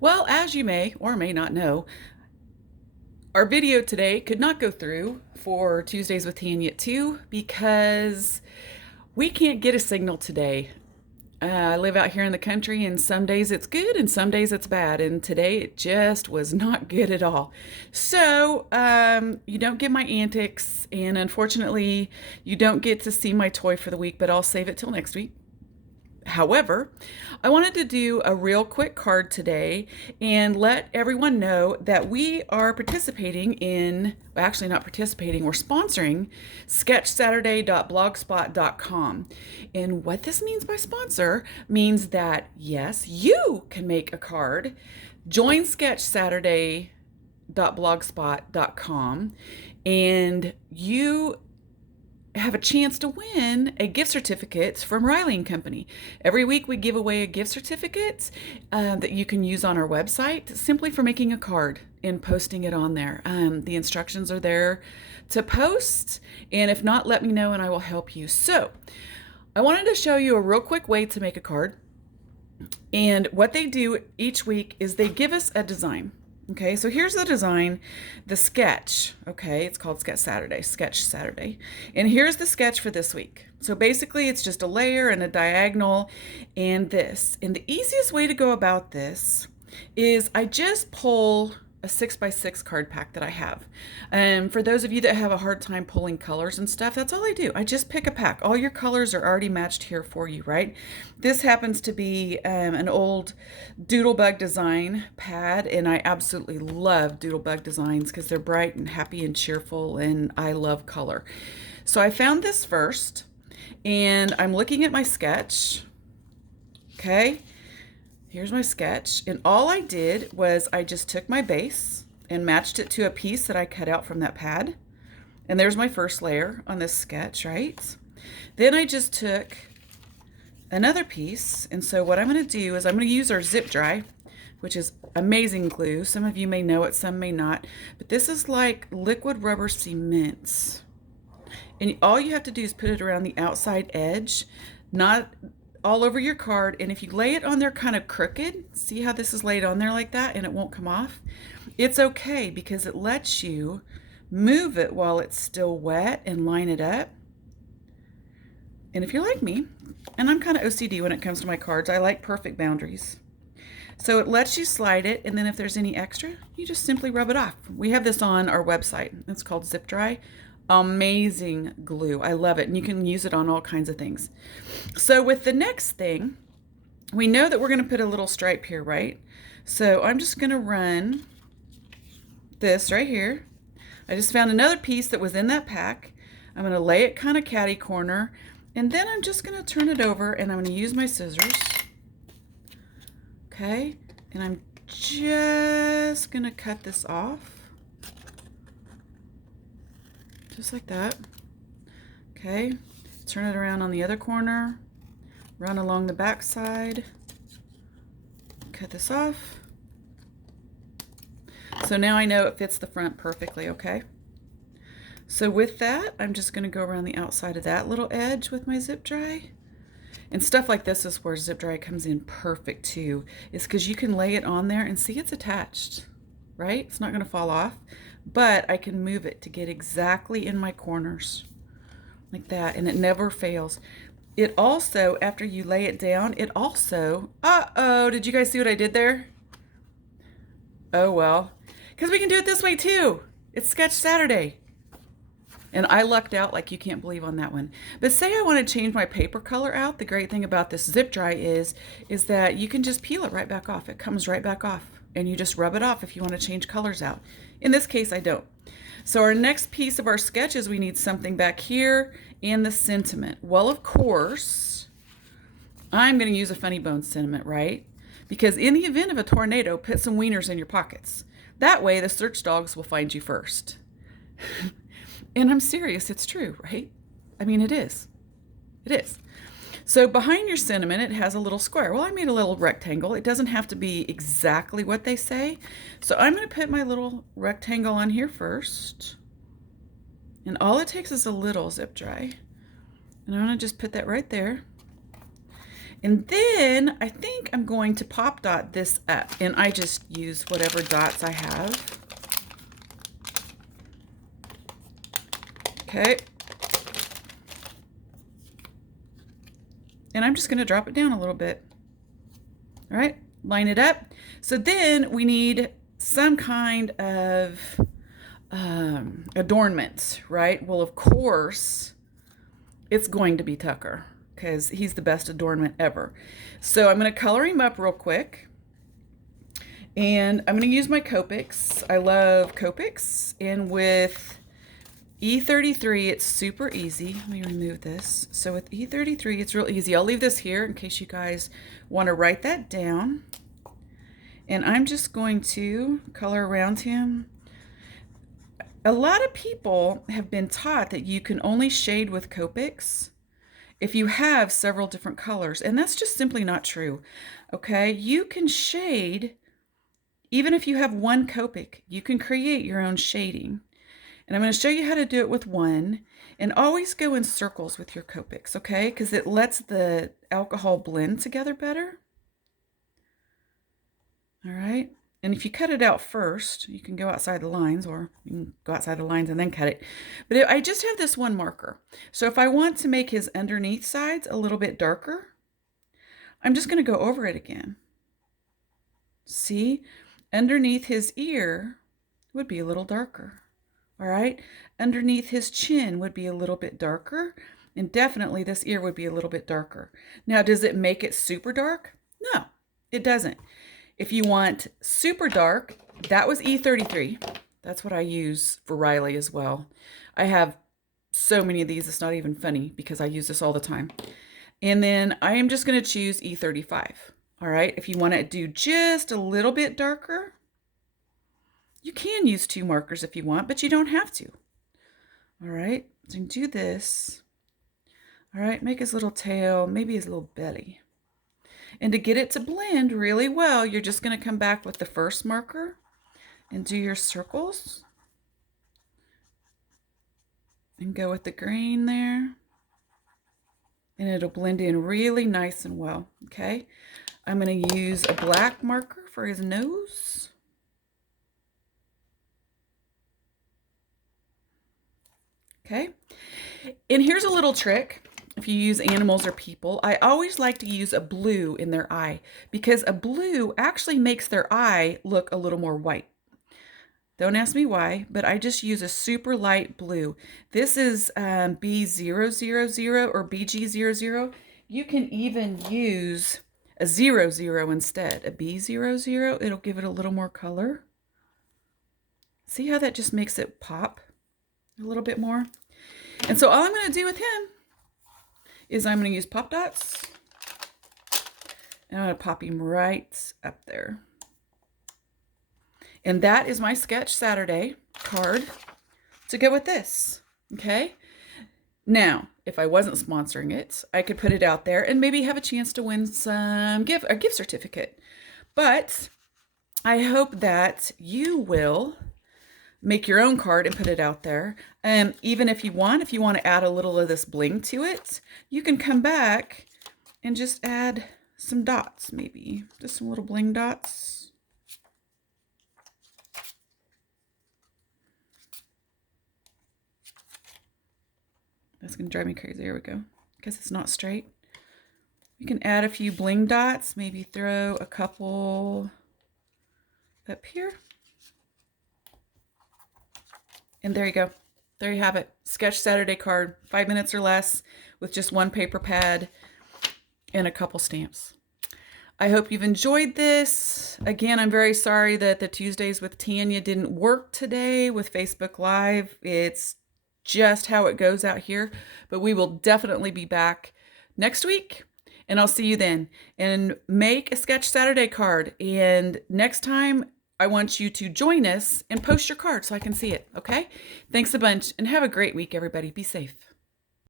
Well, as you may or may not know, our video today could not go through for Tuesdays with Tanya 2 because we can't get a signal today. I live out here in the country, and some days it's good and some days it's bad. And today it just was not good at all. So, you don't get my antics, and unfortunately, you don't get to see my toy for the week, but I'll save it till next week. However, I wanted to do a real quick card today and let everyone know that we are participating in, well, actually not participating, we're sponsoring sketchsaturday.blogspot.com. And what this means by sponsor means that, yes, you can make a card. Join sketchsaturday.blogspot.com and you have a chance to win a gift certificate from Riley and Company. Every week we give away a gift certificate that you can use on our website simply for making a card and posting it on there. The instructions are there to post, and if not, let me know and I will help you. So I wanted to show you a real quick way to make a card. And what they do each week is they give us a design. Okay, so here's the design, the sketch. Okay, it's called Sketch Saturday. And here's the sketch for this week. So basically it's just a layer and a diagonal and this. And the easiest way to go about this is I just pull a 6x6 card pack that I have. And for those of you that have a hard time pulling colors and stuff, that's all I do. I just pick a pack. All your colors are already matched here for you, right? This happens to be an old Doodlebug design pad, and I absolutely love Doodlebug designs because they're bright and happy and cheerful, and I love color. So I found this first, and I'm looking at my sketch. Okay. Here's my sketch, and all I did was I just took my base and matched it to a piece that I cut out from that pad. And there's my first layer on this sketch, right? Then I just took another piece, and so what I'm going to do is I'm going to use our zip dry, which is amazing glue. Some of you may know it, some may not, but this is like liquid rubber cement. And all you have to do is put it around the outside edge, not all over your card. And if you lay it on there kind of crooked, see how this is laid on there like that and it won't come off? It's okay because it lets you move it while it's still wet and line it up. And if you're like me, and I'm kind of OCD when it comes to my cards, I like perfect boundaries. So it lets you slide it, and then if there's any extra, you just simply rub it off. We have this on our website. It's called Zip Dry. Amazing glue. I love it, and you can use it on all kinds of things. So with the next thing, we know that we're going to put a little stripe here, right? So I'm just going to run this right here. I just found another piece that was in that pack. I'm going to lay it kind of catty corner, and then I'm just going to turn it over, and I'm going to use my scissors. Okay, and I'm just going to cut this off. Just like that. Okay, turn it around on the other corner, run along the back side, cut this off. So now I know it fits the front perfectly, okay? So with that, I'm just going to go around the outside of that little edge with my zip dry. And stuff like this is where zip dry comes in perfect too. It's because you can lay it on there and see it's attached, right? It's not going to fall off, but I can move it to get exactly in my corners like that, and it never fails. It also, after you lay it down, it also, did you guys see what I did there? Oh well, because we can do it this way too. It's Sketch Saturday. And I lucked out like you can't believe on that one. But say I want to change my paper color out, the great thing about this zip dry is that you can just peel it right back off. It comes right back off, and you just rub it off if you want to change colors out. In this case, I don't. So our next piece of our sketch is we need something back here and the sentiment. Well, of course, I'm going to use a FunnyBones sentiment, right? Because in the event of a tornado, put some wieners in your pockets. That way the search dogs will find you first. And I'm serious, it's true, right? I mean, it is. It is. So behind your sentiment, it has a little square. Well, I made a little rectangle. It doesn't have to be exactly what they say. So I'm going to put my little rectangle on here first. And all it takes is a little zip dry. And I'm going to just put that right there. And then I think I'm going to pop dot this up, and I just use whatever dots I have. Okay. And I'm just going to drop it down a little bit. All right, line it up. So then we need some kind of adornment, right? Well, of course, it's going to be Tucker because he's the best adornment ever. So I'm going to color him up real quick. And I'm going to use my Copics. I love Copics. And with E33, it's super easy. Let me remove this. So with E33, it's real easy. I'll leave this here in case you guys want to write that down. And I'm just going to color around him. A lot of people have been taught that you can only shade with Copics if you have several different colors, and that's just simply not true. Okay, you can shade even if you have one Copic. You can create your own shading. And I'm going to show you how to do it with one, and always go in circles with your Copics, okay? Because it lets the alcohol blend together better. All right. And if you cut it out first, you can go outside the lines, or you can go outside the lines and then cut it. But I just have this one marker. So if I want to make his underneath sides a little bit darker, I'm just going to go over it again. See? Underneath his ear would be a little darker. All right? Underneath his chin would be a little bit darker. And definitely this ear would be a little bit darker. Now, does it make it super dark? No, it doesn't. If you want super dark, that was E33. That's what I use for Riley as well. I have so many of these, it's not even funny because I use this all the time. And then I am just going to choose E35. All right, if you want to do just a little bit darker, you can use 2 markers if you want, but you don't have to. All right, so you can do this. All right, make his little tail, maybe his little belly. And to get it to blend really well, you're just going to come back with the first marker and do your circles. And go with the green there. And it'll blend in really nice and well, okay? I'm going to use a black marker for his nose. Okay? And here's a little trick. If you use animals or people, I always like to use a blue in their eye because a blue actually makes their eye look a little more white. Don't ask me why, but I just use a super light blue. This is B000 or BG00. You can even use a 00 instead, a B00. It'll give it a little more color. See how that just makes it pop a little bit more? And so all I'm going to do with him is I'm going to use pop dots, and I'm going to pop him right up there. And that is my Sketch Saturday card to go with this, okay? Now, if I wasn't sponsoring it, I could put it out there and maybe have a chance to win a gift certificate. But I hope that you will make your own card and put it out there. Even if you want to add a little of this bling to it, you can come back and just add some dots, maybe just some little bling dots. That's going to drive me crazy. There we go. Because it's not straight. You can add a few bling dots, maybe throw a couple up here. And there you go. There you have it. Sketch Saturday card, 5 minutes or less with just one paper pad and a couple stamps. I hope you've enjoyed this. Again, I'm very sorry that the Tuesdays with Tanya didn't work today with Facebook Live. It's just how it goes out here, but we will definitely be back next week, and I'll see you then. And make a Sketch Saturday card, and next time I want you to join us and post your card so I can see it, okay? Thanks a bunch, and have a great week, everybody. Be safe.